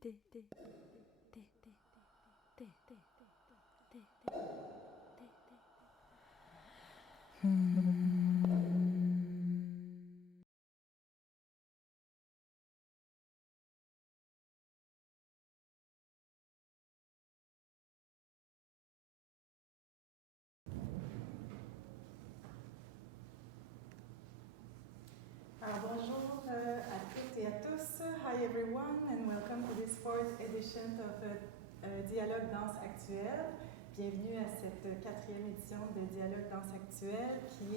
Bonjour à toutes et à tous. Hi everyone and welcome to this fourth edition of Dialogue Danse Actuelle. Bienvenue à cette quatrième édition de Dialogue Danse Actuelle qui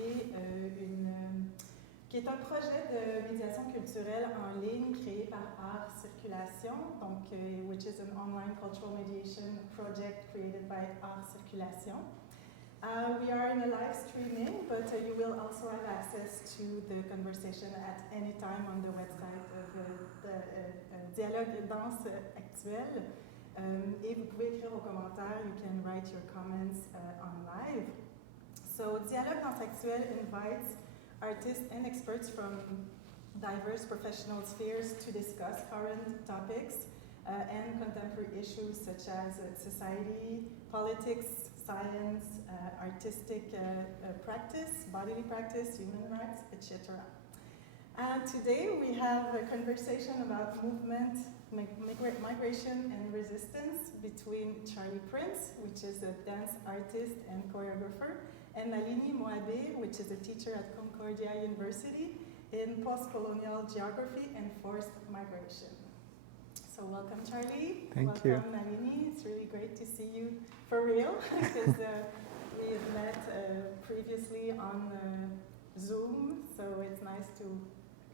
est un projet de médiation culturelle en ligne créé par Art Circulation, which is an online cultural mediation project created by Art Circulation. We are in a live streaming, but you will also have access to the conversation at any time on the website of the Dialogue Danse Actuelle. Et vous pouvez écrire vos commentaires. You can write your comments on live. So Dialogue Danse Actuelle invites artists and experts from diverse professional spheres to discuss current topics and contemporary issues such as society, politics, science, artistic practice, bodily practice, human rights, etc. Today we have a conversation about movement, migration and resistance between Charlie Prince, which is a dance artist and choreographer, and Nalini Moabe, which is a teacher at Concordia University in post-colonial geography and forced migration. So welcome, Charlie. Thank you. Welcome, Nalini. It's really great to see you for real, because we have met previously on Zoom, so it's nice to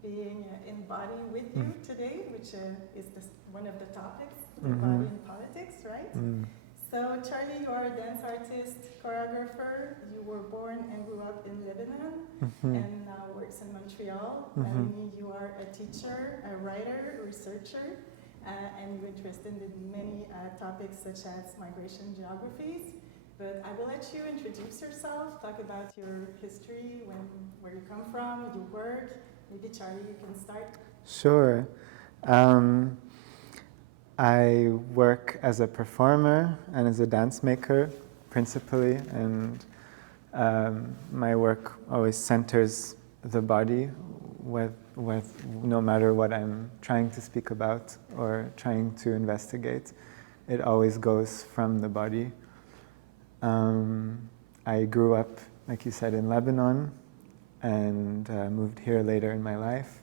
being in body with you today, which is one of the topics, the body in politics, right? So Charlie, you are a dance artist, choreographer. You were born and grew up in Lebanon and now works in Montreal. Nalini, you are a teacher, a writer, a researcher, and you're interested in many topics such as migration geographies. But I will let you introduce yourself, talk about your history, where you come from, your work. Maybe Charlie, you can start. Sure. I work as a performer and as a dance maker, principally, and my work always centers the body with no matter what I'm trying to speak about or trying to investigate. It always goes from the body. I grew up, like you said, in Lebanon and moved here later in my life.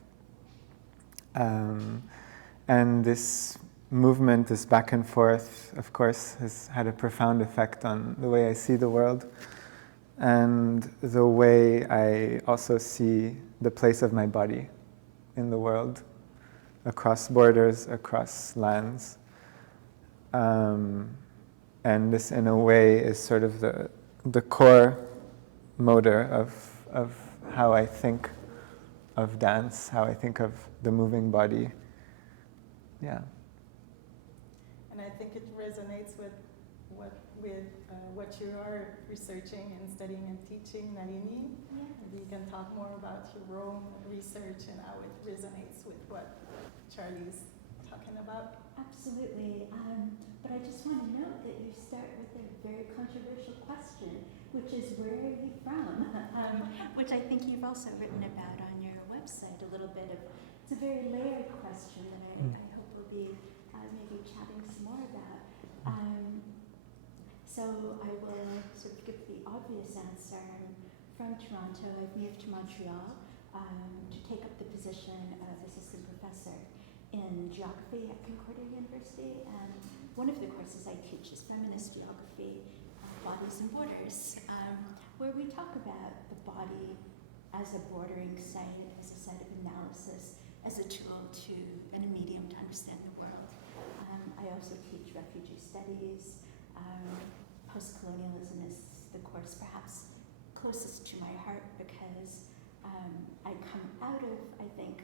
And this movement, this back and forth, of course, has had a profound effect on the way I see the world and the way I also see the place of my body in the world, across borders, across lands. And this, in a way, is sort of the core motor of how I think of dance, how I think of the moving body. Yeah. And I think it resonates with what you are researching and studying and teaching, Nalini. Yeah. Maybe you can talk more about your own research and how it resonates with what Charlie's talking about. Absolutely. But I just want to note that you start with a very controversial question, which is, where are you from? Which I think you've also written about on your website a little bit. It's a very layered question that I hope we'll be maybe chatting some more about. So I will sort of give the obvious answer. I'm from Toronto. I've moved to Montreal to take up the position of assistant professor in geography at Concordia University, and one of the courses I teach is feminist geography, bodies and borders, where we talk about the body as a bordering site, as a site of analysis, as a tool to and a medium to understand the world. I also teach refugee studies. Post-colonialism is the course perhaps closest to my heart because I come out of, I think,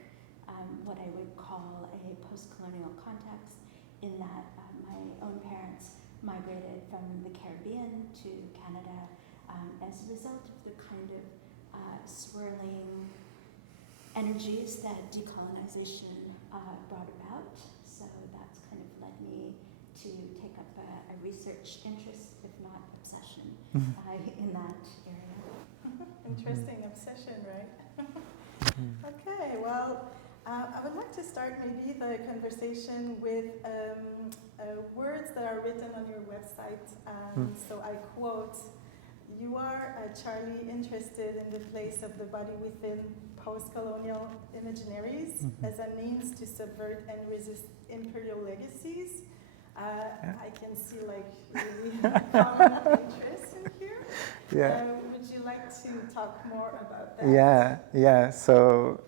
what I would call a post-colonial context, in that my own parents migrated from the Caribbean to Canada as a result of the kind of swirling energies that decolonization brought about. So that's kind of led me to take up a research interest, if not obsession, in that area. Interesting obsession, right? Okay, well, I would like to start maybe the conversation with words that are written on your website. So I quote, "You are, Charlie, interested in the place of the body within post-colonial imaginaries as a means to subvert and resist imperial legacies." I can see like really common interests in here. Yeah. Would you like to talk more about that? Yeah. So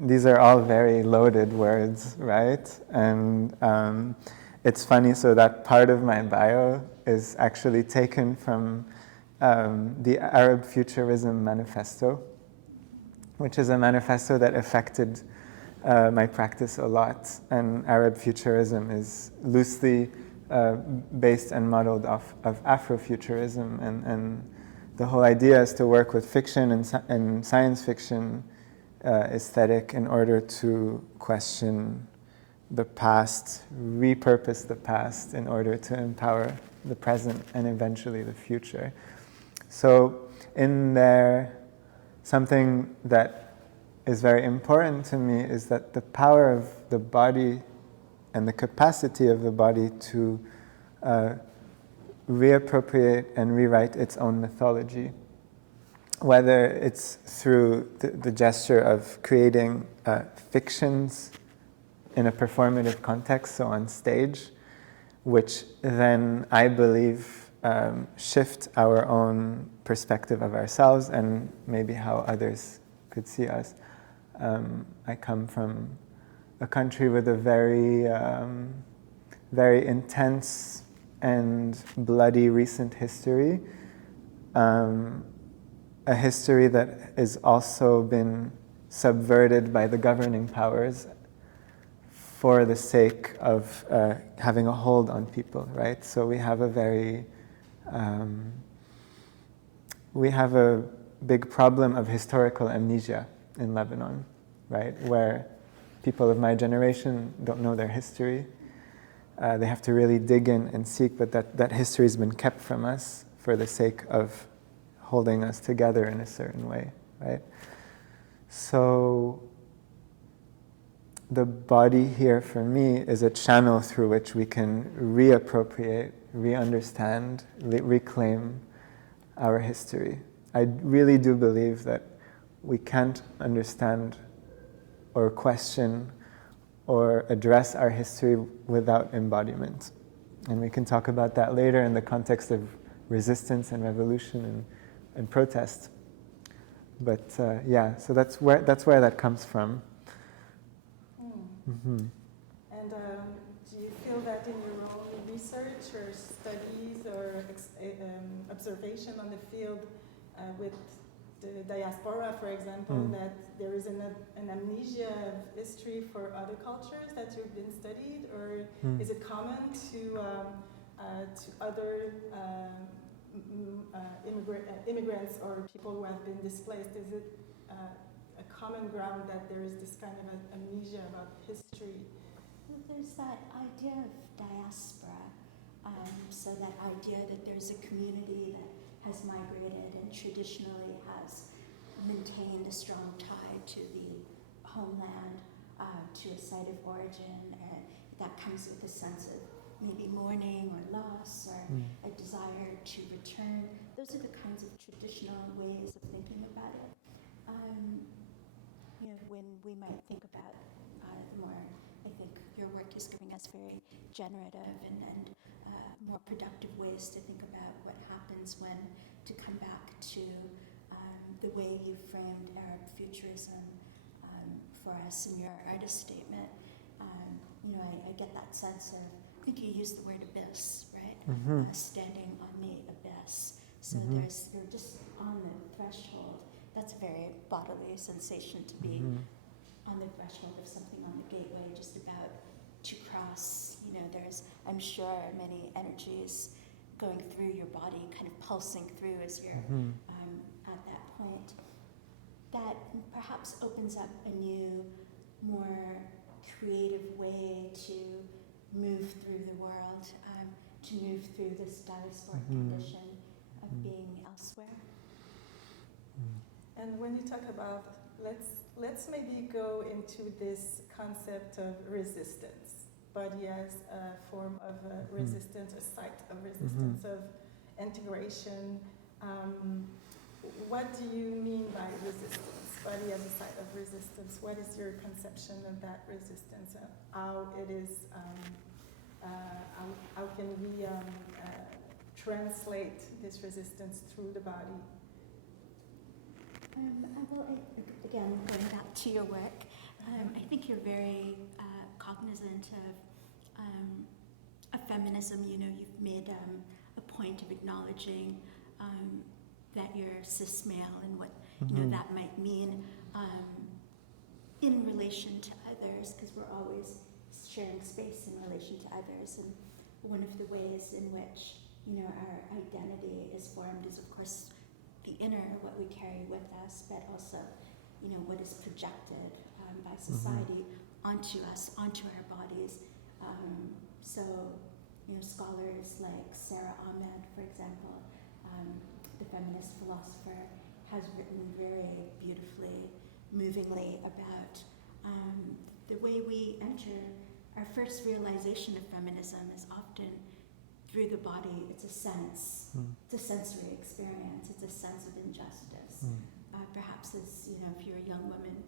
these are all very loaded words, right? And it's funny, so that part of my bio is actually taken from the Arab Futurism Manifesto, which is a manifesto that affected my practice a lot. And Arab Futurism is loosely based and modeled off of Afrofuturism, and the whole idea is to work with fiction and science fiction aesthetic in order to question the past, repurpose the past in order to empower the present and eventually the future. So in there, something that is very important to me is that the power of the body and the capacity of the body to reappropriate and rewrite its own mythology, whether it's through the gesture of creating fictions in a performative context, so on stage, which then I believe shift our own perspective of ourselves and maybe how others could see us. I come from a country with a very, very intense and bloody recent history, a history that has also been subverted by the governing powers for the sake of having a hold on people, right? So we have a big problem of historical amnesia in Lebanon, right? Where people of my generation don't know their history. They have to really dig in and seek, but that history has been kept from us for the sake of holding us together in a certain way, right? So the body here for me is a channel through which we can reappropriate, re-understand, reclaim our history. I really do believe that we can't understand or question or address our history without embodiment. And we can talk about that later in the context of resistance and revolution and protest. But so that's where that comes from. And do you feel that in your own research or studies or observation on the field with the diaspora, for example, that there is an amnesia of history for other cultures that you've been studied, or is it common to other immigrants or people who have been displaced? Is it a common ground that there is this kind of amnesia about history? There's that idea of diaspora, so that idea that there's a community that has migrated and traditionally has maintained a strong tie to the homeland, to a site of origin, and that comes with a sense of maybe mourning or loss or a desire to return. Those are the kinds of traditional ways of thinking about it. When we might think about the more, I think your work is giving us very generative and more productive ways to think about what happens when, to come back to the way you framed Arab futurism for us in your artist statement. I get that sense of, I think you used the word abyss, right? Standing on the abyss. So you're just on the threshold. That's a very bodily sensation to be on the threshold of something on the gateway, just about to cross. There's, I'm sure, many energies going through your body, kind of pulsing through as you're at that point. That perhaps opens up a new, more creative way to move through the world, to move through this diasporic Mhm. condition of being elsewhere. And when you talk about, let's maybe go into this concept of resistance, body as a form of resistance, a site of resistance, of integration. What do you mean by resistance? Body as a site of resistance. What is your conception of that resistance? How it is? How can we translate this resistance through the body? Again, going back to your work, I think you're very cognizant of feminism. You know, you've made a point of acknowledging that you're cis male and what you know that might mean in relation to others, because we're always sharing space in relation to others. And one of the ways in which our identity is formed is, of course, the inner, what we carry with us, but also, what is projected by society onto us, onto our bodies. So, scholars like Sarah Ahmed, for example, the feminist philosopher, has written very beautifully, movingly about the way we enter. Our first realization of feminism is often through the body. It's a sense, it's a sensory experience, it's a sense of injustice. Perhaps as, if you're a young woman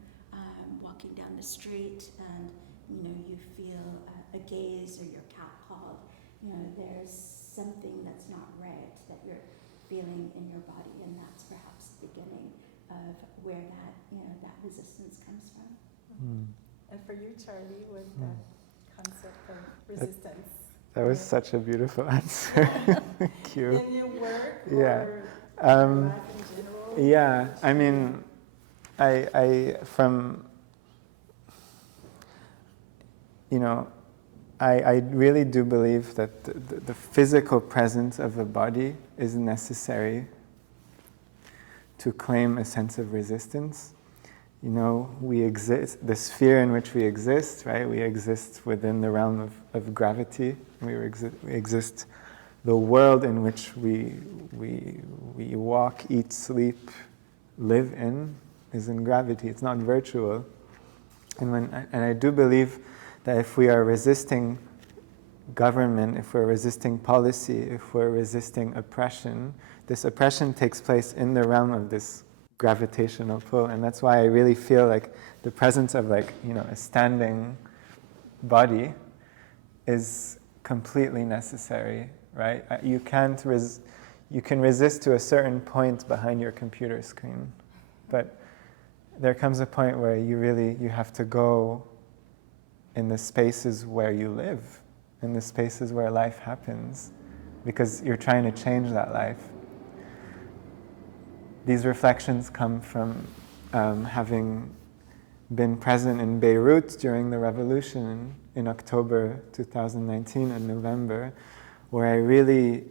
walking down the street and, you feel a gaze or your catcalled, there's something that's not right that you're feeling in your body, and that's perhaps the beginning of where that, that resistance comes from. And for you, Charlie, what that concept of resistance? That was such a beautiful answer. Thank you. In your work or your life in general? Yeah, I mean, I really do believe that the physical presence of a body is necessary to claim a sense of resistance. We exist, the sphere in which we exist, right? We exist within the realm of gravity. We exist, the world in which we walk, eat, sleep, live in is in gravity. It's not virtual. And I do believe that if we are resisting government, if we're resisting policy, if we're resisting oppression, this oppression takes place in the realm of this gravitational pull. And that's why I really feel like the presence of a standing body is completely necessary, right? You can resist to a certain point behind your computer screen, but there comes a point where you have to go in the spaces where you live, in the spaces where life happens, because you're trying to change that life. These reflections come from having been present in Beirut during the revolution in October 2019 and November, where I really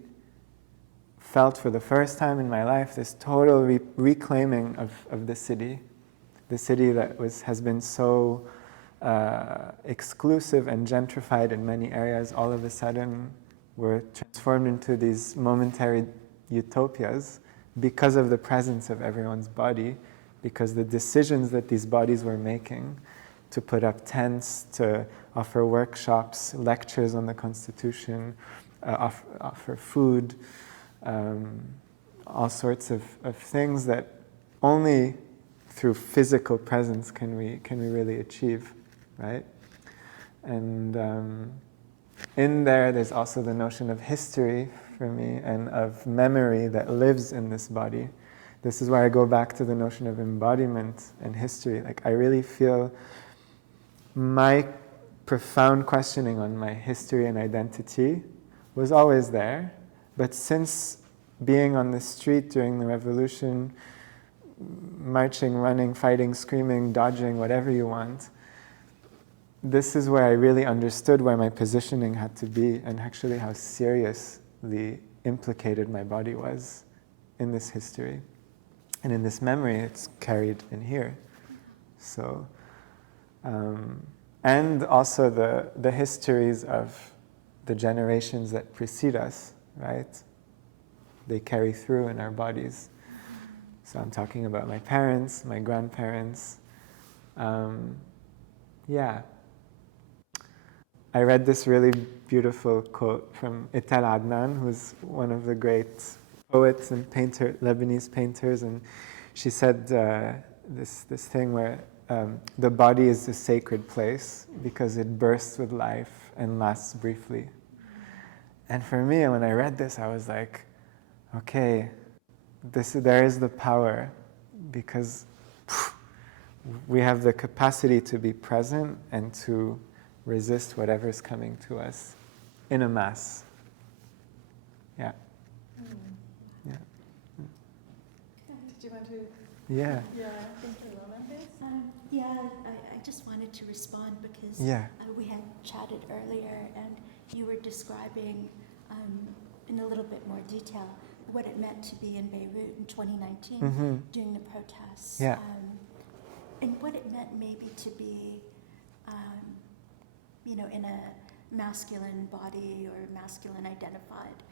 felt for the first time in my life this total reclaiming of the city that has been so exclusive and gentrified in many areas. All of a sudden were transformed into these momentary utopias because of the presence of everyone's body, because the decisions that these bodies were making to put up tents, to offer workshops, lectures on the Constitution, offer food, all sorts of things that only through physical presence can we really achieve, right? And in there's also the notion of history for me and of memory that lives in this body. This is why I go back to the notion of embodiment and history. Like, I really feel my profound questioning on my history and identity was always there, but since being on the street during the revolution, marching, running, fighting, screaming, dodging, whatever you want, this is where I really understood where my positioning had to be and actually how seriously implicated my body was in this history. And in this memory, it's carried in here. So and also the histories of the generations that precede us, right? They carry through in our bodies. So I'm talking about my parents, my grandparents. Yeah. I read this really beautiful quote from Etel Adnan, who's one of the great poets and Lebanese painters, and she said this thing where the body is a sacred place because it bursts with life and lasts briefly. And for me, when I read this, I was like, okay, there is the power, because we have the capacity to be present and to resist whatever's coming to us in a mass. Yeah. Yeah. Did you want to? Yeah. Yeah, think you will on this? I just wanted to respond because Yeah. we had chatted earlier and you were describing in a little bit more detail what it meant to be in Beirut in 2019 during the protests. Yeah. And what it meant maybe to be, in a masculine body or masculine identified,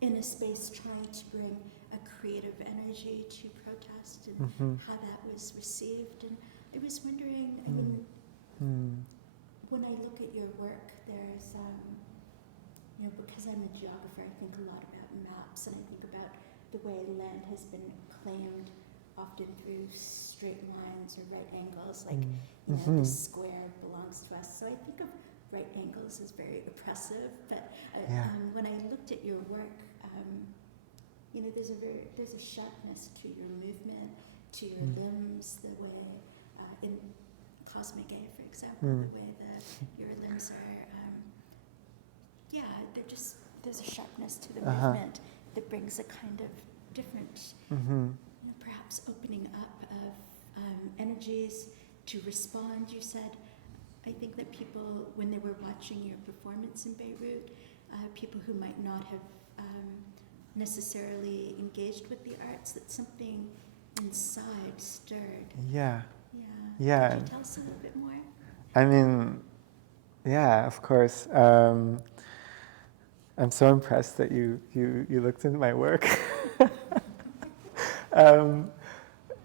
in a space trying to bring a creative energy to protest and how that was received. And I was wondering, when I look at your work, there's, because I'm a geographer, I think a lot about maps, and I think about the way land has been claimed often through straight lines or right angles, like this square belongs to us. So I think of right angles as very oppressive, but when I looked at your work, there's a sharpness to your movement, to your limbs, the way in Cosmic A, for example, the way that your limbs are, there's a sharpness to the movement that brings a kind of different, perhaps opening up of energies to respond. You said, I think that people, when they were watching your performance in Beirut, people who might not have necessarily engaged with the arts, that something inside stirred. Yeah. Yeah. Could you tell us a little bit more? I mean, yeah, of course. I'm so impressed that you looked into my work.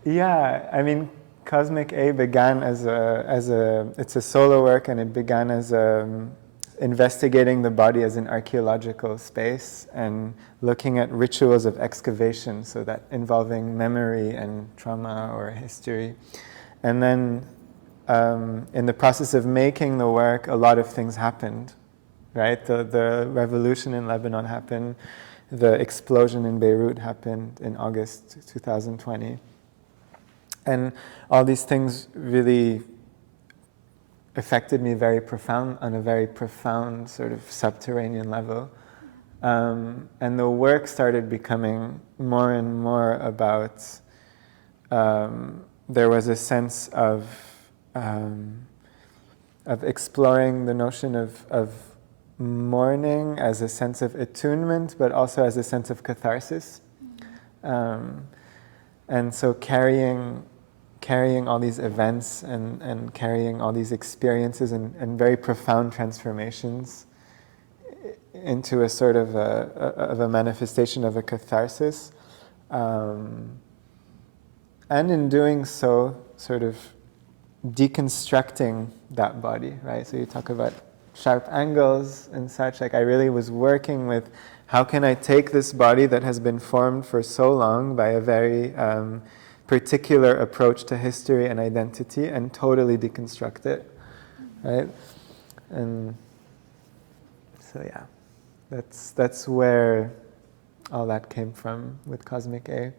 Yeah, I mean, Cosmic A began as it's a solo work, and it began as investigating the body as an archaeological space and looking at rituals of excavation, so that involving memory and trauma or history. And then in the process of making the work, a lot of things happened, right? The revolution in Lebanon happened, the explosion in Beirut happened in August 2020. And all these things really affected me on a very profound sort of subterranean level. And the work started becoming more and more about, there was a sense of exploring the notion of mourning as a sense of attunement, but also as a sense of catharsis. And so carrying all these events and carrying all these experiences and very profound transformations into a sort of a manifestation of a catharsis. And in doing so, sort of deconstructing that body, right? So you talk about sharp angles and such. Like, I really was working with how can I take this body that has been formed for so long by a very particular approach to history and identity and totally deconstruct it, right? And so yeah, that's where all that came from with Cosmic A.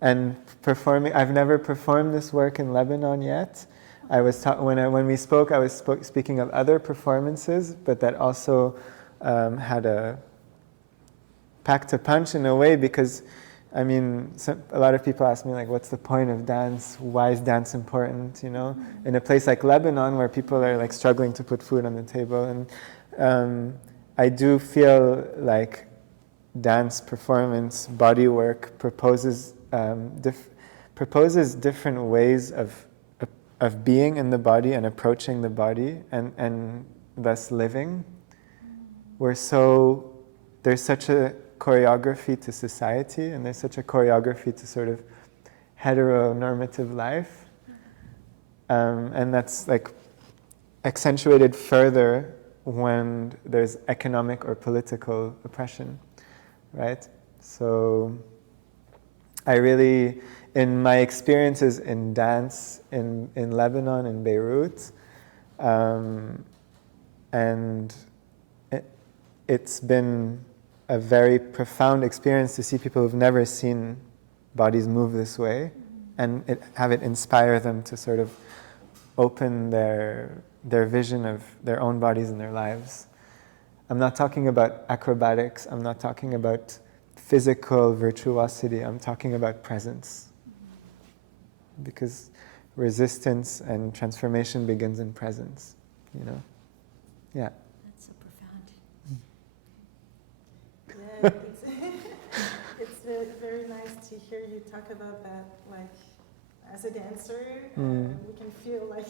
And performing, I've never performed this work in Lebanon yet. I was when we spoke, I was speaking of other performances, but that also had a packed a punch in a way, because I mean, a lot of people ask me, like, what's the point of dance? Why is dance important? You know, in a place like Lebanon where people are like struggling to put food on the table, and I do feel like dance performance, body work proposes different ways of of being in the body and approaching the body and thus living. There's such a choreography to society, and there's such a choreography to sort of heteronormative life, and that's like accentuated further when there's economic or political oppression, right? So I really, in my experiences in dance in Lebanon, in Beirut, and it's been a very profound experience to see people who've never seen bodies move this way, and have it inspire them to sort of open their vision of their own bodies and their lives. I'm not talking about acrobatics, I'm not talking about physical virtuosity, I'm talking about presence. Because resistance and transformation begins in presence, you know? Yeah. That's so profound. Yeah, it's very nice to hear you talk about that. Like, as a dancer, we can feel like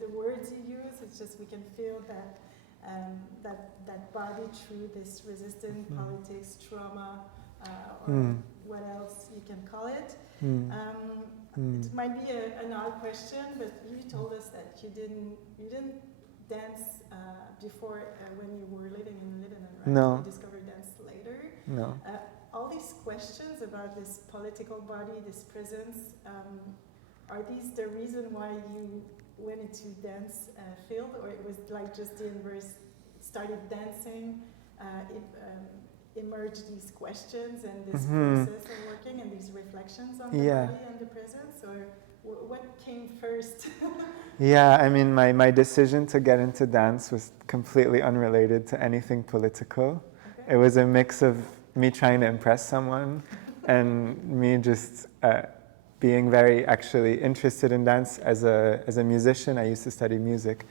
the words you use. It's just we can feel that that body through this resistance, politics, trauma, or what else you can call it. It might be an odd question, but you told us that you didn't dance before when you were living in Lebanon, right? No. You discovered dance later. No. All these questions about this political body, this presence, are these the reason why you went into dance field, or it was like just the inverse? Started dancing, emerged these questions and this process of working and these reflections on the body and the presence, or what came first? Yeah, I mean, my decision to get into dance was completely unrelated to anything political. Okay. It was a mix of me trying to impress someone and me just being very actually interested in dance. As a musician, I used to study music.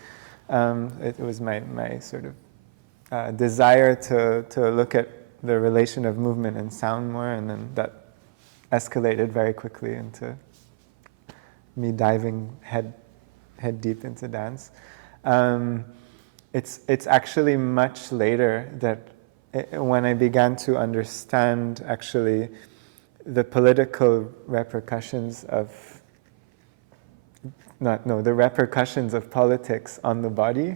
It was my sort of desire to look at the relation of movement and sound more, and then that escalated very quickly into me diving head deep into dance. It's actually much later that when I began to understand actually the political repercussions of the repercussions of politics on the body,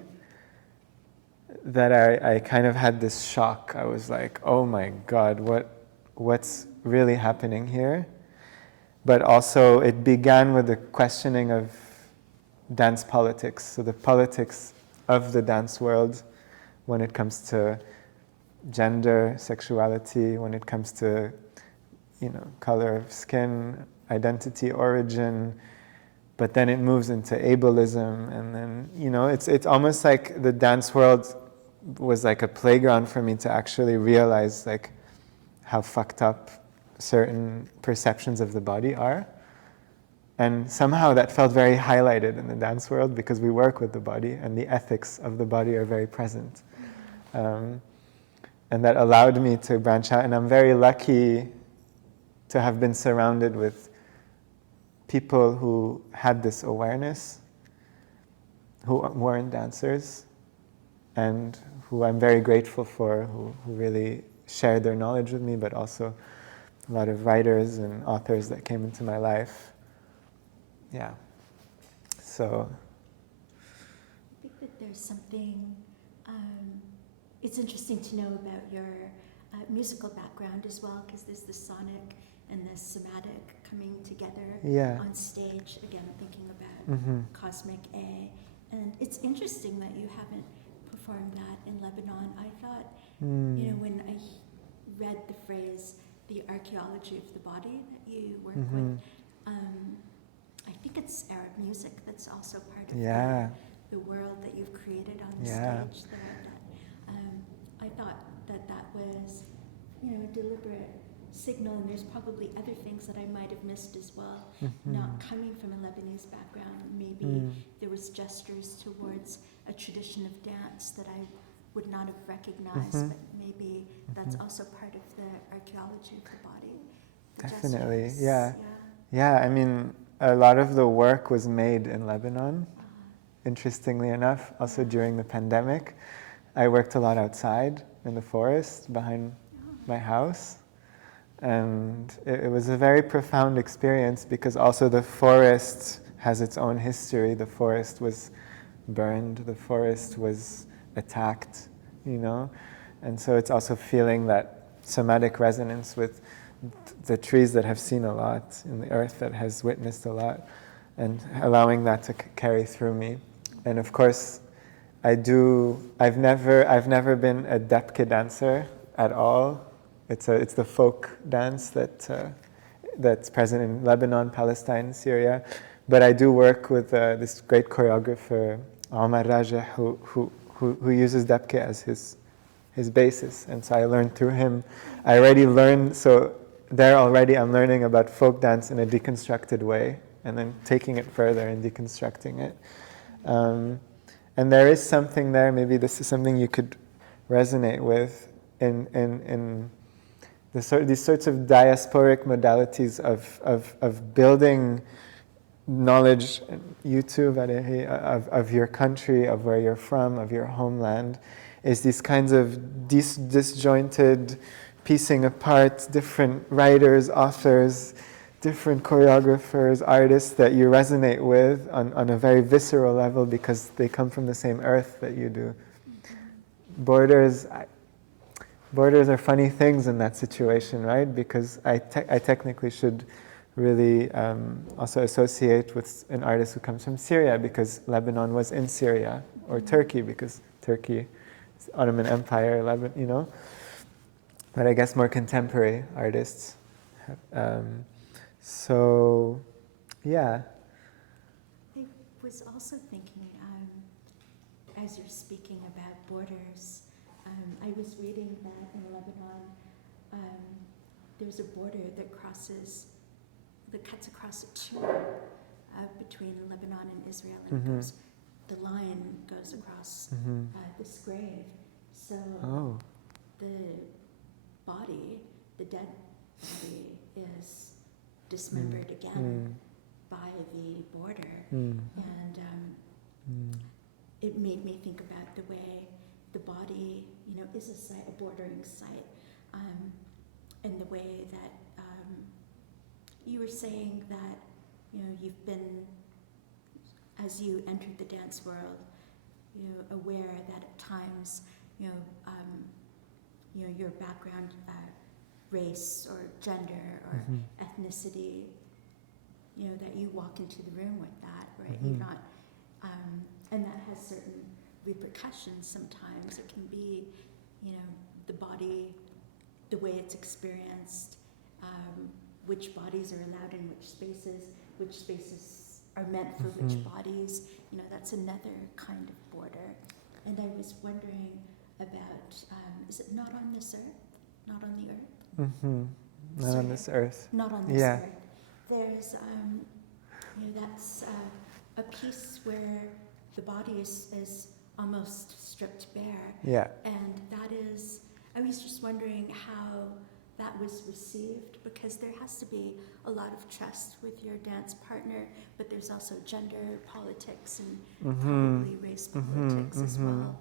that I kind of had this shock. I was like, oh my God, what's really happening here? But also it began with the questioning of dance politics, so the politics of the dance world when it comes to gender, sexuality, when it comes to, color of skin, identity, origin, but then it moves into ableism, and then, it's almost like the dance world was like a playground for me to actually realize like how fucked up certain perceptions of the body are. And somehow that felt very highlighted in the dance world because we work with the body and the ethics of the body are very present. And that allowed me to branch out, and I'm very lucky to have been surrounded with people who had this awareness, who weren't dancers, and who I'm very grateful for, who really shared their knowledge with me, but also a lot of writers and authors that came into my life. Yeah. So I think that there's something, it's interesting to know about your musical background as well, because there's the sonic and the somatic coming together on stage. Again, thinking about Cosmic A. And it's interesting that you haven't performed that in Lebanon. I thought, when I read the phrase, the archaeology of the body that you work with, I think it's Arab music that's also part of the world that you've created on the stage there. I thought that was, a deliberate signal, and there's probably other things that I might have missed as well. Not coming from a Lebanese background, maybe there was gestures towards a tradition of dance that I would not have recognized, but maybe that's also part of the archaeology of the body. The definitely, gestures. yeah. I mean, a lot of the work was made in Lebanon, interestingly enough, also during the pandemic. I worked a lot outside in the forest behind my house. And it was a very profound experience because also the forest has its own history. The forest was burned, the forest was attacked, you know? And so it's also feeling that somatic resonance with the trees that have seen a lot, and the earth that has witnessed a lot, and allowing that to carry through me. And of course, I've never been a Debke dancer at all. It's the folk dance that's present in Lebanon, Palestine, Syria. But I do work with this great choreographer, Omar Rajeh, who uses Debke as his basis. And so I learned through him. I already learned, so there already I'm learning about folk dance in a deconstructed way, and then taking it further and deconstructing it. And there is something there, maybe this is something you could resonate with in these sorts of diasporic modalities of building knowledge, YouTube, of your country, of where you're from, of your homeland, is these kinds of disjointed, piecing apart different writers, authors, different choreographers, artists that you resonate with on a very visceral level because they come from the same earth that you do. Borders are funny things in that situation, right? Because I technically should really also associate with an artist who comes from Syria because Lebanon was in Syria, or Turkey because Turkey, Ottoman Empire, Lebanon, you know. But I guess more contemporary artists. So, yeah. I was also thinking, as you're speaking about borders, I was reading that in Lebanon, there's a border that cuts across a tomb between Lebanon and Israel, and the line goes across this grave. So the body, the dead body, is dismembered again by the border, and it made me think about the way the body, is a site, a bordering site, and the way that you were saying that, you've been, as you entered the dance world, aware that at times, your background, race or gender or ethnicity, that you walk into the room with that, right? You're not, and that has certain repercussions sometimes. It can be, the body, the way it's experienced, which bodies are allowed in which spaces are meant for which bodies, that's another kind of border. And I was wondering about, is it not on this earth? Not on the earth? Not on this earth. Not on this earth. There's, that's a piece where the body is almost stripped bare. Yeah. And that is, I was just wondering how that was received, because there has to be a lot of trust with your dance partner, but there's also gender politics and probably race politics as well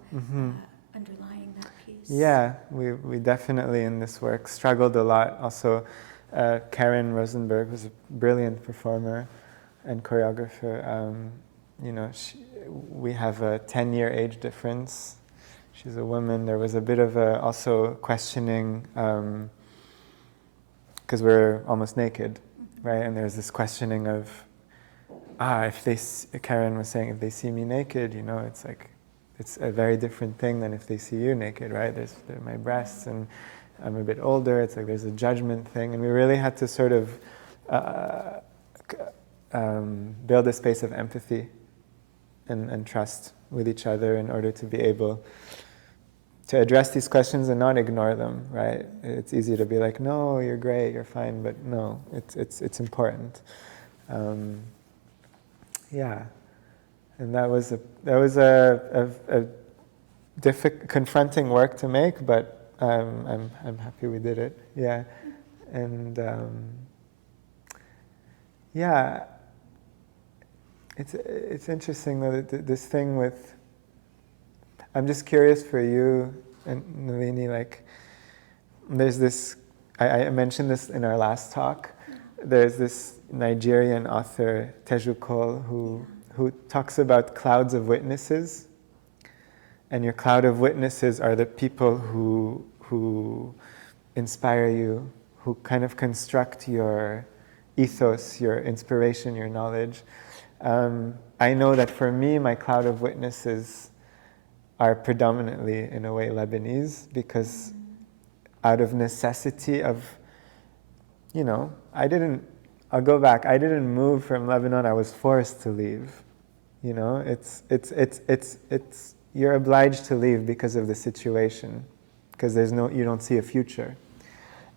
underlying that piece. Yeah, we definitely in this work struggled a lot. Also, Karen Rosenberg was a brilliant performer and choreographer. We have a 10-year age difference. She's a woman. There was a bit of also questioning, because we're almost naked, right? And there's this questioning of, Karen was saying, if they see me naked, it's like, it's a very different thing than if they see you naked, right? There are my breasts, and I'm a bit older. It's like there's a judgment thing, and we really had to sort of build a space of empathy and trust with each other in order to be able to address these questions and not ignore them, right? It's easy to be like, no, you're great, you're fine, but no, it's important. And that was a confronting work to make, but I'm happy we did it. Yeah, and It's interesting though, that this thing with, I'm just curious for you and Nalini, like, there's this, I mentioned this in our last talk, there's this Nigerian author, Teju Cole, who talks about clouds of witnesses, and your cloud of witnesses are the people who inspire you, who kind of construct your ethos, your inspiration, your knowledge. I know that for me, my cloud of witnesses are predominantly, in a way, Lebanese, because out of necessity of, I'll go back, I didn't move from Lebanon, I was forced to leave. You're obliged to leave because of the situation, because you don't see a future.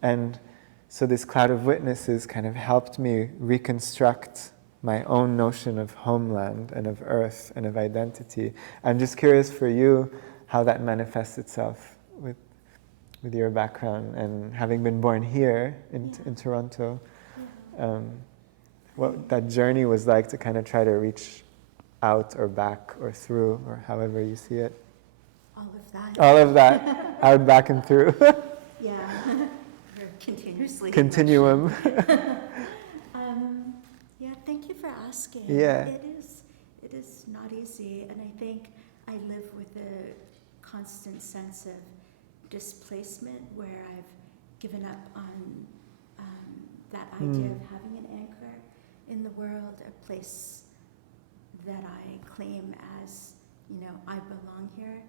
And so this cloud of witnesses kind of helped me reconstruct my own notion of homeland and of earth and of identity. I'm just curious for you how that manifests itself with your background and having been born here in Toronto. What that journey was like to kind of try to reach out or back or through, or however you see it. All of that. All of that, out, back, and through. Yeah, continuously. Continuum. Yeah, thank you for asking. Yeah. It is not easy, and I think I live with a constant sense of displacement where I've given up on that idea of having an anchor in the world, a place that I claim as, I belong here.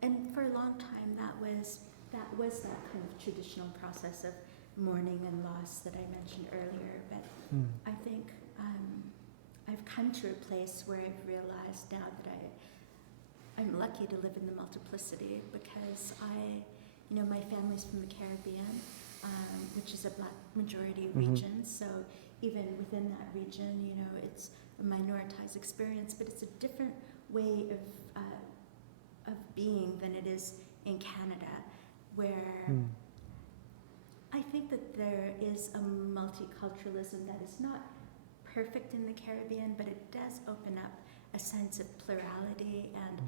And for a long time, that was that kind of traditional process of mourning and loss that I mentioned earlier. But I think I've come to a place where I've realized now that I'm lucky to live in the multiplicity, because my family's from the Caribbean, which is a Black majority region. So even within that region, it's a minoritized experience, but it's a different way of being than it is in Canada, where I think that there is a multiculturalism that is not perfect in the Caribbean, but it does open up a sense of plurality and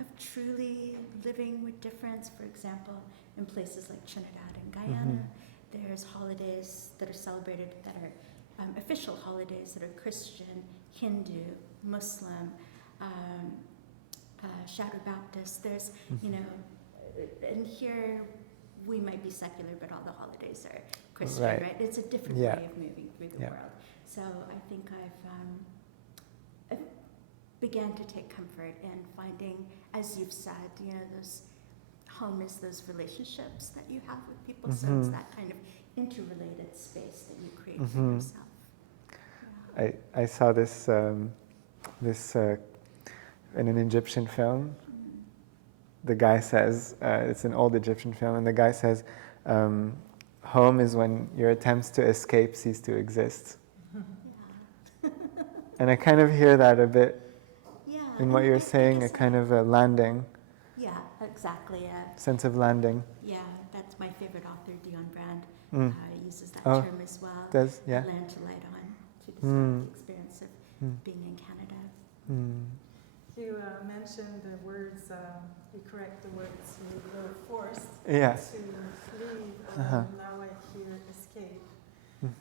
of truly living with difference. For example, in places like Trinidad and Guyana, there's holidays that are celebrated that are official holidays that are Christian, Hindu, Muslim, Shadow Baptist. There's, and here we might be secular, but all the holidays are Christian, right? It's a different way of moving through the world. So I think I've began to take comfort in finding, as you've said, those home is those relationships that you have with people. So it's that kind of interrelated space that you create for yourself. Yeah. I saw this in an Egyptian film. The guy says, it's an old Egyptian film, and the guy says, home is when your attempts to escape cease to exist. And I kind of hear that a bit in what you're saying, a kind of a landing. Yeah, exactly. Sense of landing. Yeah, that's my favorite author, Dion Brand, uses that term as well. Does, Land to light on, to describe the experience of being in Canada. You mentioned the words, you correct the words, you were forced to leave, now I hear escape.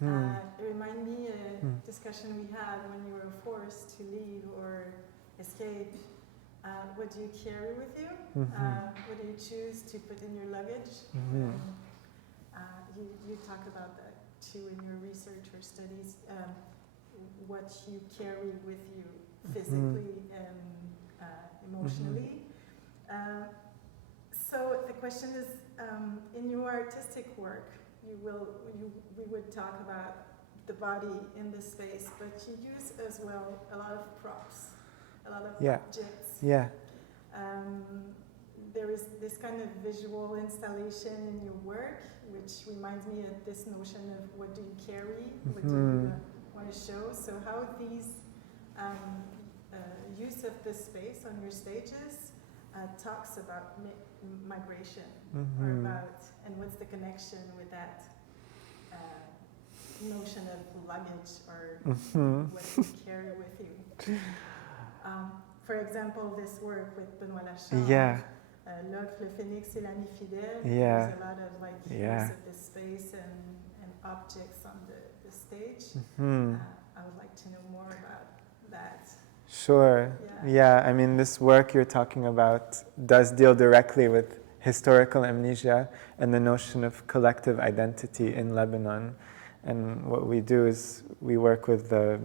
It reminded me a discussion we had when you were forced to leave or escape. What do you carry with you? What do you choose to put in your luggage? You talked about that too in your research or studies, what you carry with you physically and emotionally. So the question is, in your artistic work, we would talk about the body in this space, but you use as well a lot of props, a lot of objects. There is this kind of visual installation in your work, which reminds me of this notion of what do you carry, what do you want to show. So how these use of this space on your stages talks about migration or about, and what's the connection with that notion of luggage or Mhm. what you carry with you. For example, this work with Benoît Lachambre, Yeah. L'Ocre, le Phénix et l'Ami fidèle, Yeah. there's a lot of like Yeah. use of the space and objects on the stage. Mhm. I would like to know more about that. Sure. Yeah, I mean, this work you're talking about does deal directly with historical amnesia and the notion of collective identity in Lebanon. And what we do is we work with the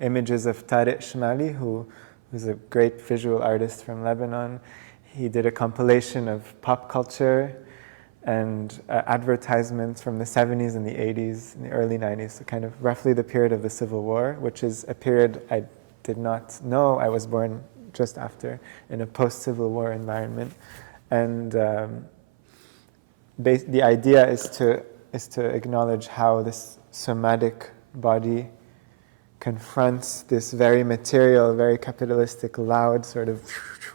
images of Tariq Shmali, who's a great visual artist from Lebanon. He did a compilation of pop culture and advertisements from the 70s and the 80s and the early 90s, so kind of roughly the period of the Civil War, which is a period I did not know. I was born just after, in a post-Civil War environment. And the idea is to acknowledge how this somatic body confronts this very material, very capitalistic, loud sort of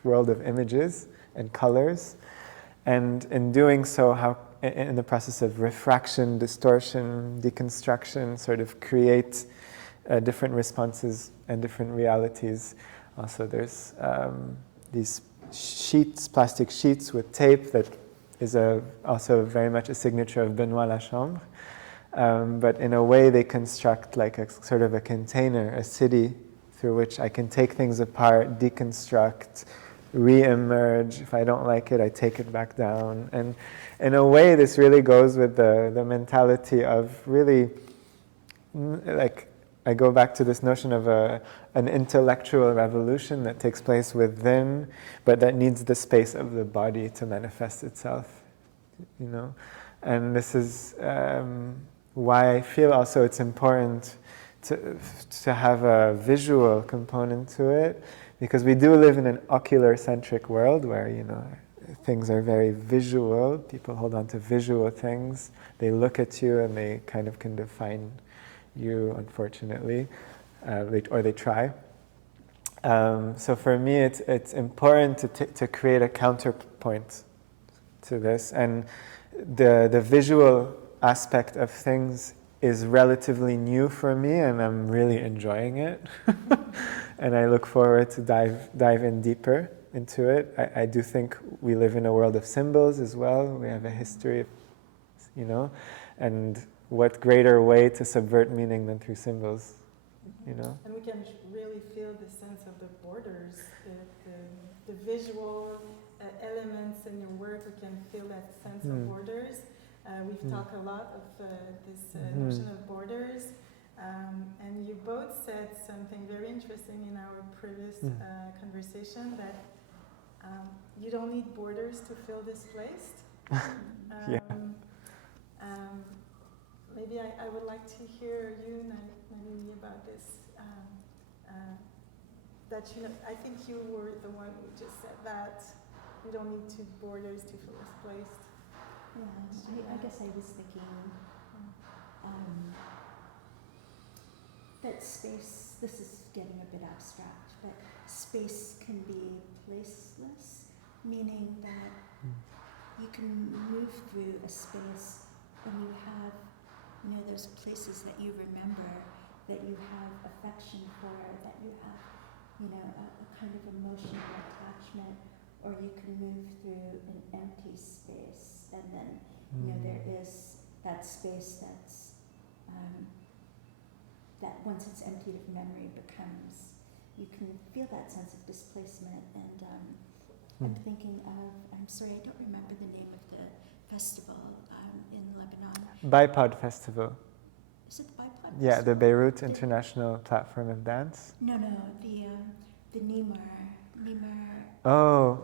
world of images and colors. And in doing so, how in the process of refraction, distortion, deconstruction, sort of create different responses and different realities. Also, there's these sheets, plastic sheets with tape that is also very much a signature of Benoît Lachambre. But in a way, they construct like a sort of a container, a city through which I can take things apart, deconstruct, re-emerge. If I don't like it, I take it back down. And in a way, this really goes with the mentality of really, like, I go back to this notion of an intellectual revolution that takes place within, but that needs the space of the body to manifest itself, you know? And this is why I feel also it's important to have a visual component to it, because we do live in an ocular-centric world where, you know, things are very visual. People hold on to visual things. They look at you and they kind of can define you, unfortunately, or they try. So for me, it's important to create a counterpoint to this, and the visual aspect of things is relatively new for me, and I'm really enjoying it. And I look forward to dive in deeper into it. I do think we live in a world of symbols as well. We have a history, you know, and what greater way to subvert meaning than through symbols, you know? And we can really feel the sense of the borders, the visual elements in your work. We can feel that sense of borders. We've talked a lot of this notion of borders. And you both said something very interesting in our previous conversation, that you don't need borders to feel displaced. Yeah. Maybe I would like to hear you, Nalini, about this. That you know, I think you were the one who just said that you don't need borders to feel displaced. Yeah, I guess I was thinking that space, this is getting a bit abstract, but space can be placeless, meaning that you can move through a space and you have, you know, those places that you remember, that you have affection for, that you have, you know, a kind of emotional attachment, or you can move through an empty space, and then, you know, there is that space that's, that once it's emptied of memory becomes, you can feel that sense of displacement. And I'm thinking of, I'm sorry, I don't remember the name of the festival in Lebanon. Bipod Festival. Is it the Bipod Yeah, Festival? the Beirut International Platform of Dance. No, the Neymar. Oh,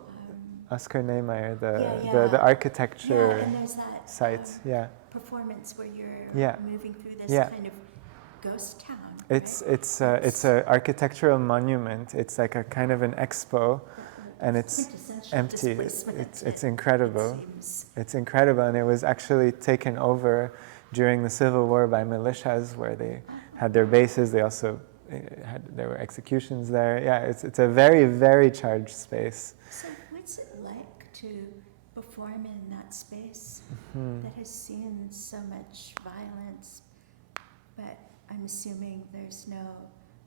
Oscar Niemeyer, Yeah. the architecture and there's that site. Yeah. performance where you're moving through this kind of ghost town. It's right? it's an architectural monument. It's like a kind of an expo, and it's empty. It's incredible. It's incredible, and it was actually taken over during the Civil War by militias, where they had their bases. They also there were executions there. Yeah, it's a very, very charged space. So what's it like to perform in that space that has seen so much violence, but I'm assuming there's no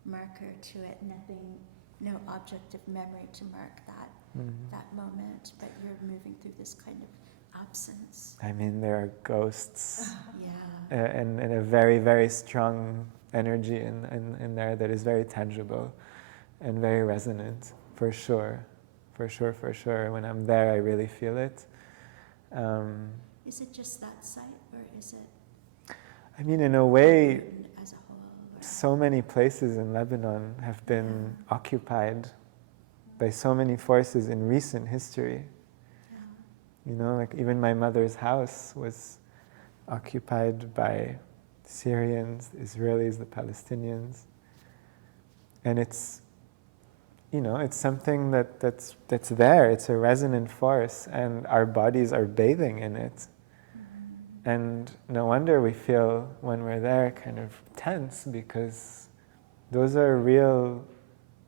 marker to it, nothing, no object of memory to mark that moment, but you're moving through this kind of absence. I mean, there are ghosts Yeah. and a very, very strong energy in there that is very tangible and very resonant, for sure. For sure. When I'm there, I really feel it. Is it just that site, or is it I mean, in a way, as a whole? Or? so many places in Lebanon have been occupied by so many forces in recent history. Yeah. You know, like even my mother's house was occupied by Syrians, the Israelis, the Palestinians. And it's, you know, it's something that's there. It's a resonant force, and our bodies are bathing in it. And no wonder we feel, when we're there, kind of tense, because those are real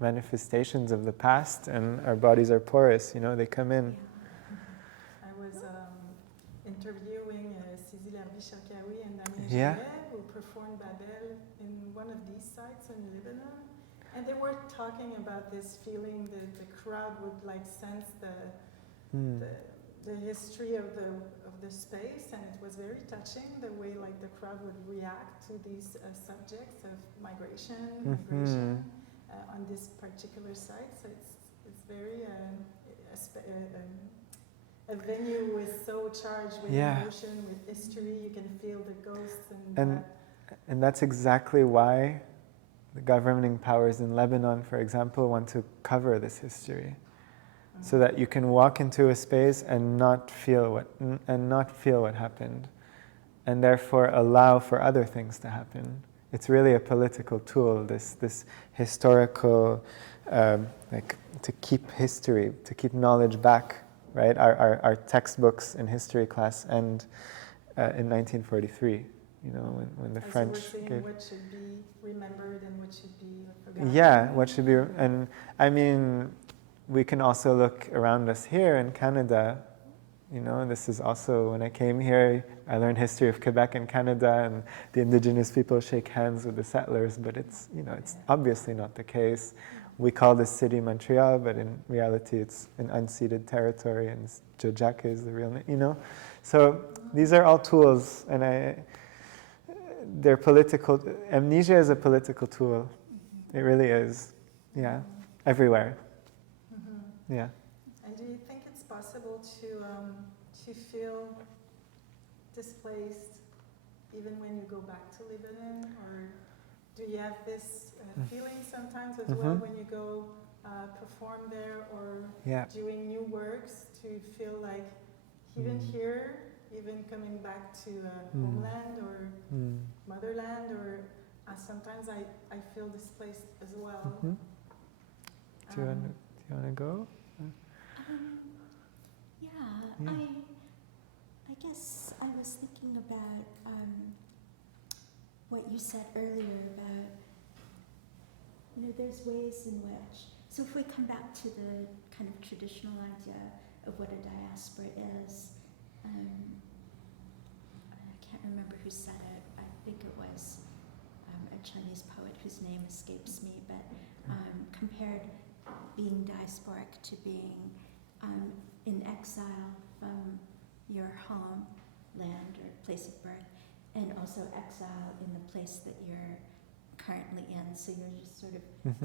manifestations of the past, and our bodies are porous, you know, they come in. I was interviewing Sidi Larbi-Sharkawi and Amir Yeah. Jouet, who performed Babel in one of these sites in Lebanon. And they were talking about this feeling that the crowd would like sense the history of the space, and it was very touching the way like the crowd would react to these subjects of migration, immigration on this particular site. So it's very a venue is so charged with emotion, with history. You can feel the ghosts and that's exactly why the governing powers in Lebanon, for example, want to cover this history, so that you can walk into a space and not feel what happened, and therefore allow for other things to happen. It's really a political tool. This historical, like to keep history, to keep knowledge back. Right, our textbooks in history class end in 1943. You know, when the French gave. What should be remembered and what should be forgotten. Yeah, what should be, and I mean, we can also look around us here in Canada. You know, this is also, when I came here, I learned history of Quebec and Canada, and the Indigenous people shake hands with the settlers, but it's, you know, it's obviously not the case. We call this city Montreal, but in reality it's an unceded territory, and Jojaka is the real name, you know? So these are all tools, and they're political. Amnesia is a political tool. It really is. Yeah, everywhere. Yeah. And do you think it's possible to feel displaced even when you go back to Lebanon, or do you have this feeling sometimes as well when you go perform there or doing new works, to feel like even here, even coming back to homeland or motherland, or sometimes I feel displaced as well. Do you want to go? Yeah. I guess I was thinking about what you said earlier about, you know, there's ways in which, so if we come back to the kind of traditional idea of what a diaspora is, I can't remember who said it. I think it was a Chinese poet whose name escapes me, but compared being diasporic to being in exile from your homeland or place of birth, and also exile in the place that you're currently in. So you're just sort of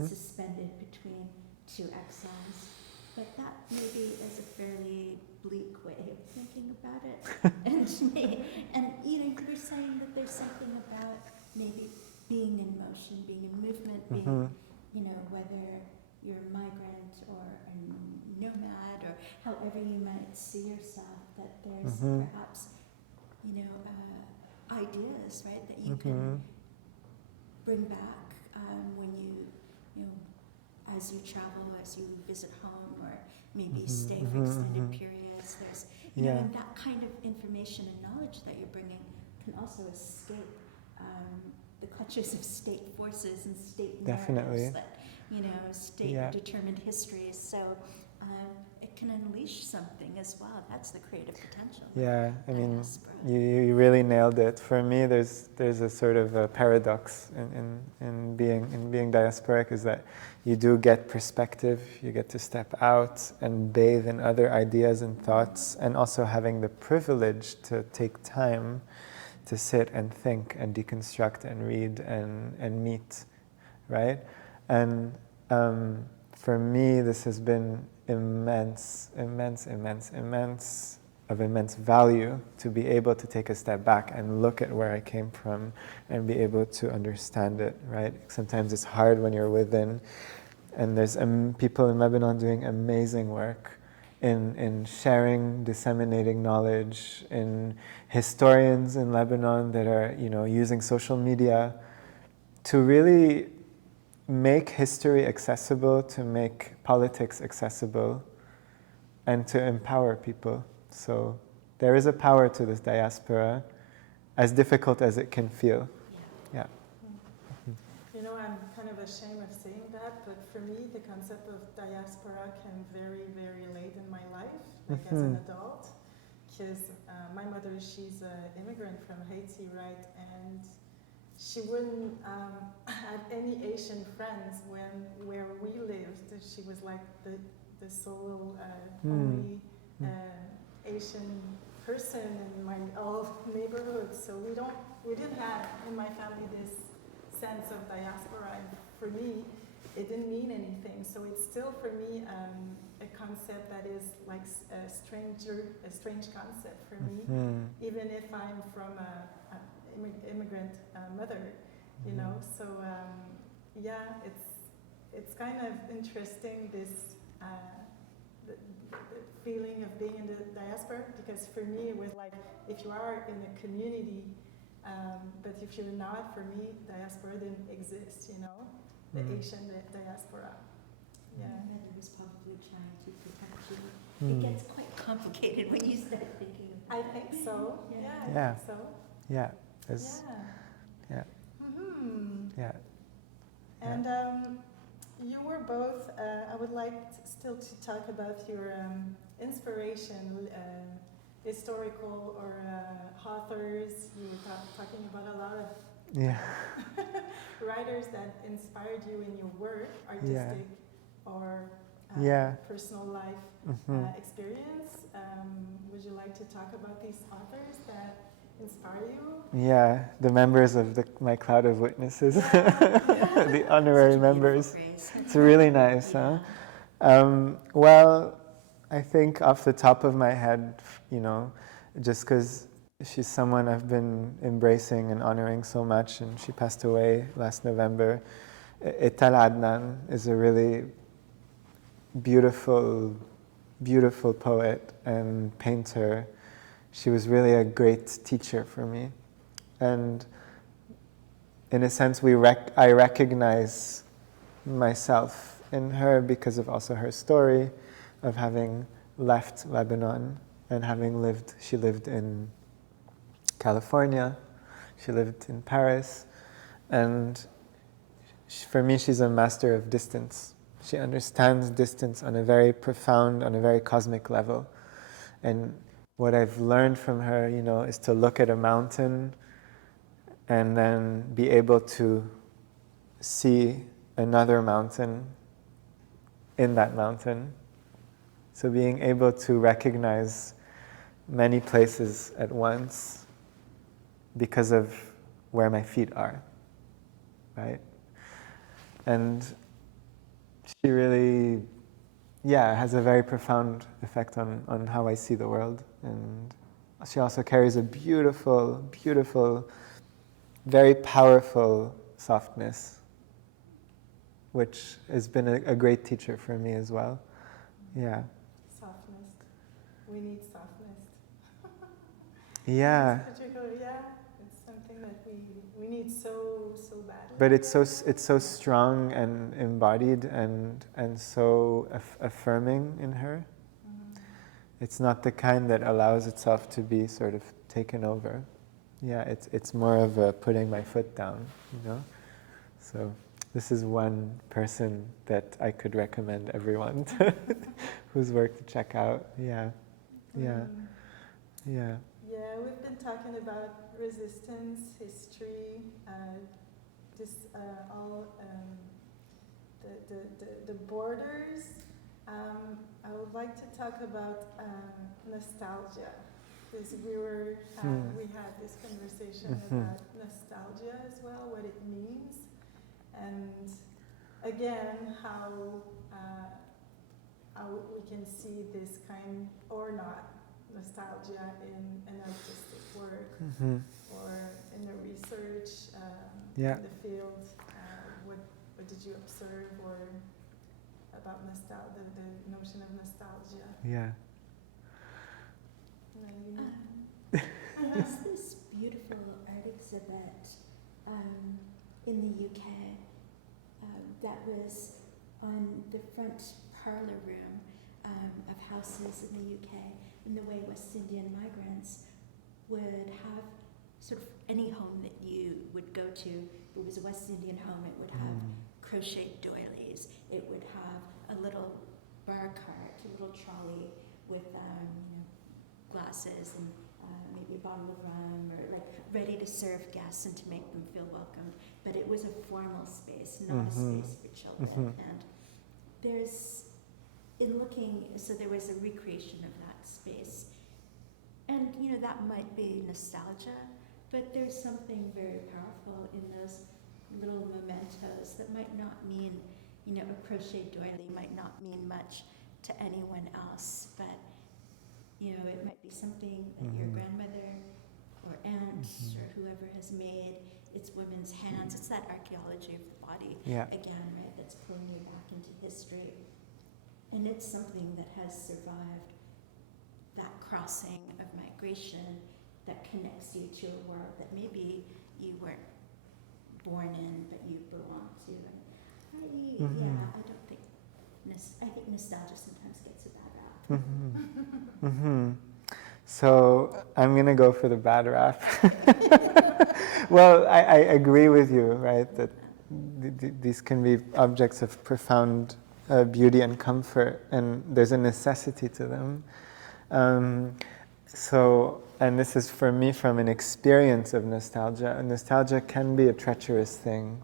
suspended between two exiles. But that maybe is a fairly bleak way of thinking about it. and you know, you're saying that there's something about maybe being in motion, being in movement, being, you know, whether you're a migrant or a nomad or however you might see yourself, that there's perhaps, you know, ideas, right, that you can bring back when you know, as you travel, as you visit home, or maybe stay for extended periods. There's, you know, and that kind of information and knowledge that you're bringing can also escape the clutches of state forces and state narratives that, you know, state-determined histories. So it can unleash something as well. That's the creative potential. Yeah, I mean, Diaspora. you really nailed it. For me, there's a sort of a paradox in being diasporic, is that you do get perspective, you get to step out and bathe in other ideas and thoughts, and also having the privilege to take time to sit and think and deconstruct and read and meet, right? And for me, this has been immense value to be able to take a step back and look at where I came from and be able to understand it, right? Sometimes it's hard when you're within, and there's people in Lebanon doing amazing work in sharing, disseminating knowledge, in historians in Lebanon that are, using social media to really make history accessible, to make politics accessible, and to empower people. So there is a power to this diaspora, as difficult as it can feel. Yeah. I'm kind of ashamed of saying that, but for me, the concept of diaspora came very, very late in my life, like as an adult, because my mother, she's an immigrant from Haiti, right? And she wouldn't have any Asian friends where we lived. She was like the sole only Asian person in my whole neighborhood. So we didn't have in my family this sense of diaspora. And for me, it didn't mean anything. So it's still for me a concept that is like a strange concept for me, even if I'm from a immigrant mother, So it's kind of interesting, this the feeling of being in the diaspora, because for me it was like, if you are in a community, but if you're not, for me, diaspora didn't exist, the Asian diaspora. Yeah. My mother was probably trying to protect you. It gets quite complicated when you start thinking of that. I think so. Yeah. Yeah. I think so. Yeah. Yeah. Yeah. And you were both, I would like still to talk about your inspiration, historical or authors. You were talking about a lot of writers that inspired you in your work, artistic or personal life experience. Would you like to talk about these authors that inspire you? Yeah, the members of my cloud of witnesses, the honorary members. It's really nice, huh? Well, I think off the top of my head, just because she's someone I've been embracing and honoring so much, and she passed away last November. Etal Adnan is a really beautiful poet and painter. She was really a great teacher for me. And in a sense, I recognize myself in her because of also her story of having left Lebanon and she lived in California, she lived in Paris, and for me, she's a master of distance. She understands distance on a very profound, on a very cosmic level. And what I've learned from her, is to look at a mountain and then be able to see another mountain in that mountain. So being able to recognize many places at once because of where my feet are, right? And she really, has a very profound effect on how I see the world. And she also carries a beautiful, very powerful softness, which has been a great teacher for me as well. Yeah. Softness. We need softness. Yeah. It's something that we need so badly. But it's so strong and embodied and so affirming in her. It's not the kind that allows itself to be sort of taken over. Yeah, it's more of a putting my foot down, So this is one person that I could recommend everyone to whose work to check out. Yeah, yeah, yeah. Yeah, we've been talking about resistance, history, all the borders. I would like to talk about nostalgia. Because we had this conversation about nostalgia as well, what it means, and again how we can see this kind or not nostalgia in an artistic work or in the research in the field. What did you observe or about the notion of nostalgia? Yeah. There's this beautiful art exhibit in the UK that was on the front parlour room of houses in the UK, in the way West Indian migrants would have sort of any home that you would go to. If it was a West Indian home, it would have crocheted doilies. It would have a little bar cart, a little trolley with glasses and maybe a bottle of rum, or like ready to serve guests and to make them feel welcomed. But it was a formal space, not a space for children. And there's, in looking, so there was a recreation of that space. And, that might be nostalgia, but there's something very powerful in those little mementos that might not mean, a crochet doily might not mean much to anyone else, but it might be something that your grandmother or aunt or whoever has made. It's women's hands. It's that archaeology of the body again, right? That's pulling you back into history. And it's something that has survived that crossing of migration that connects you to a world that maybe you weren't born in, but you belong to. And I don't think, I think nostalgia sometimes gets a bad rap. So I'm going to go for the bad rap. Well, I agree with you, right, that these can be objects of profound beauty and comfort, and there's a necessity to them. And this is for me from an experience of nostalgia. Nostalgia can be a treacherous thing,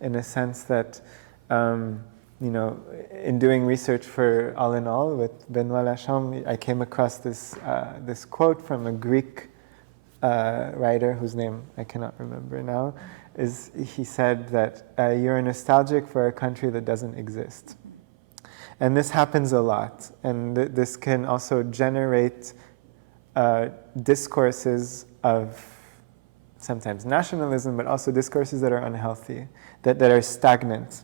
in a sense that, in doing research for All in All with Benoît Lachambre, I came across this quote from a Greek writer whose name I cannot remember now. He said that you're nostalgic for a country that doesn't exist. And this happens a lot, and this can also generate discourses of sometimes nationalism, but also discourses that are unhealthy, that are stagnant.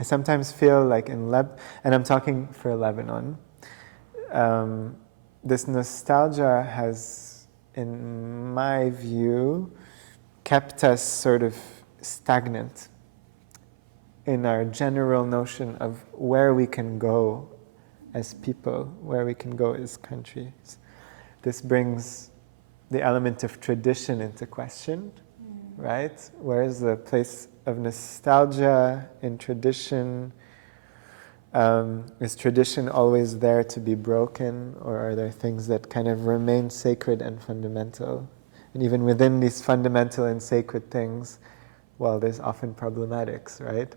I sometimes feel like and I'm talking for Lebanon, this nostalgia has, in my view, kept us sort of stagnant in our general notion of where we can go as people, where we can go as countries. This brings the element of tradition into question, right? Where is the place of nostalgia in tradition? Is tradition always there to be broken, or are there things that kind of remain sacred and fundamental? And even within these fundamental and sacred things, well, there's often problematics, right,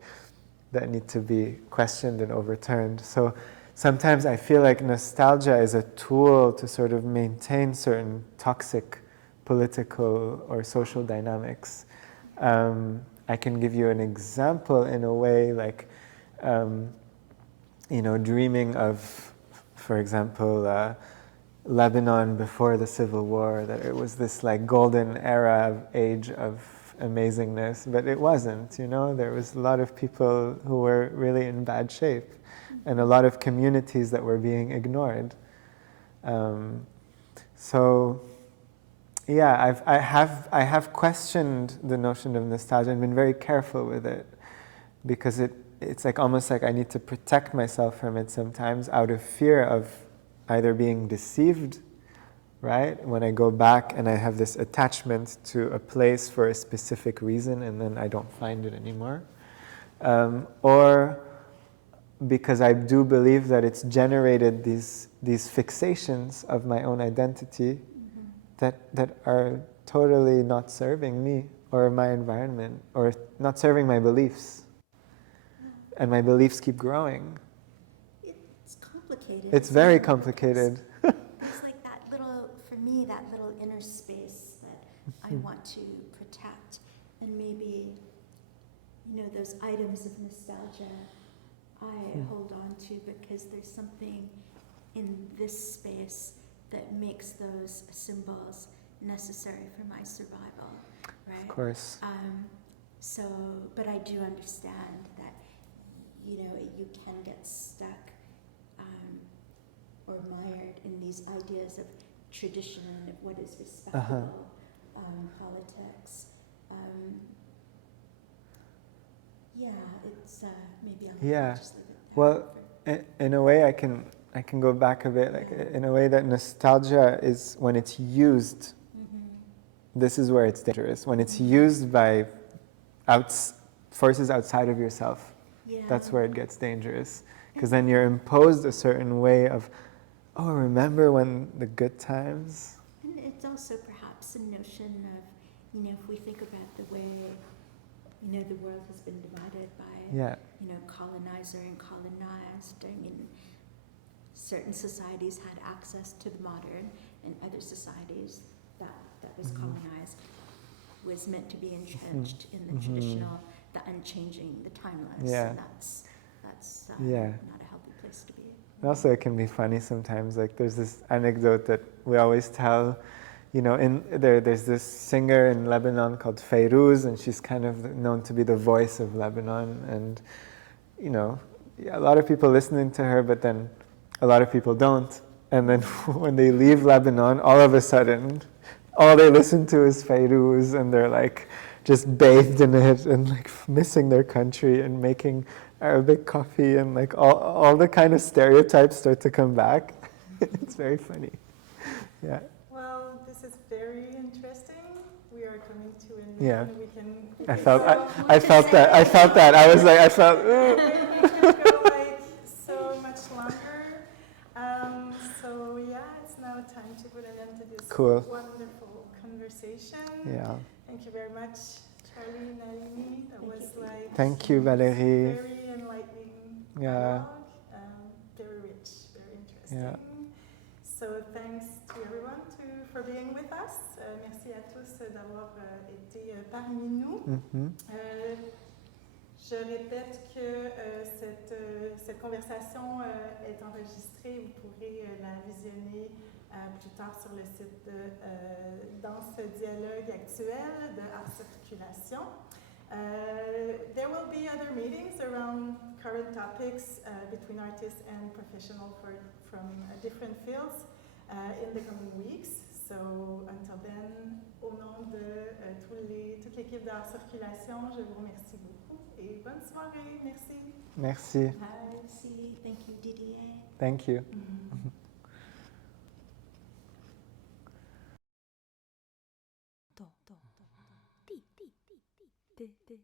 that need to be questioned and overturned. So sometimes I feel like nostalgia is a tool to sort of maintain certain toxic political or social dynamics. I can give you an example in a way, like, dreaming of, for example, Lebanon before the Civil War, that it was this like golden age of amazingness, but it wasn't, there was a lot of people who were really in bad shape and a lot of communities that were being ignored. I have questioned the notion of nostalgia and been very careful with it, because it's like almost like I need to protect myself from it sometimes out of fear of either being deceived, right? When I go back and I have this attachment to a place for a specific reason and then I don't find it anymore. Or because I do believe that it's generated these fixations of my own identity that are totally not serving me or my environment, or not serving my beliefs. And my beliefs keep growing. It's complicated. It's very complicated. There's like that little, for me, that little inner space that I want to protect. And maybe, you know, those items of nostalgia I hold on to because there's something in this space that makes those symbols necessary for my survival, right? Of course. So, but I do understand that, you know, you can get stuck or mired in these ideas of tradition, of what is respectable, politics. Yeah, it's maybe I'll just leave it there. Well, in a way, I can go back a bit. Like in a way, that nostalgia is when it's used. This is where it's dangerous. When it's used by forces outside of yourself, that's where it gets dangerous. Because then you're imposed a certain way of, oh, remember when the good times? And it's also perhaps a notion of, you know, if we think about the way, you know, the world has been divided by, you know, colonizer and colonized. I mean, certain societies had access to the modern, and other societies that was colonized was meant to be entrenched in the traditional, the unchanging, the timeless. And that's not a healthy place to be. Also, it can be funny sometimes. Like there's this anecdote that we always tell. You know, there's this singer in Lebanon called Fayrouz, and she's kind of known to be the voice of Lebanon. And you know, a lot of people listening to her, but then a lot of people don't. And then when they leave Lebanon, all of a sudden, all they listen to is Fayrouz, and they're like just bathed in it and like missing their country and making Arabic coffee, and like all the kind of stereotypes start to come back. It's very funny. Yeah. Well, this is very interesting. We are coming to an end. Yeah. We can I felt that. I was like, I felt. We could go like so much longer. So yeah, it's now time to put an end to this wonderful conversation. Yeah. Thank you very much, Charlie, Nalini. That was like thank you, Valérie. very enlightening Yeah. dialogue. Very rich, very interesting. Yeah. So thanks to everyone for being with us. Merci à tous d'avoir été parmi nous. Je répète que cette conversation est enregistrée. Vous pourrez la visionner plus tard sur le site de Danse Dialogue Actuel de Art Circulation. There will be other meetings around current topics between artists and professionals from different fields in the coming weeks. So until then, au nom de toute l'équipe d'Art Circulation, je vous remercie beaucoup et bonne soirée. Merci. Merci. Merci. Thank you, Didier. Thank you. Ti.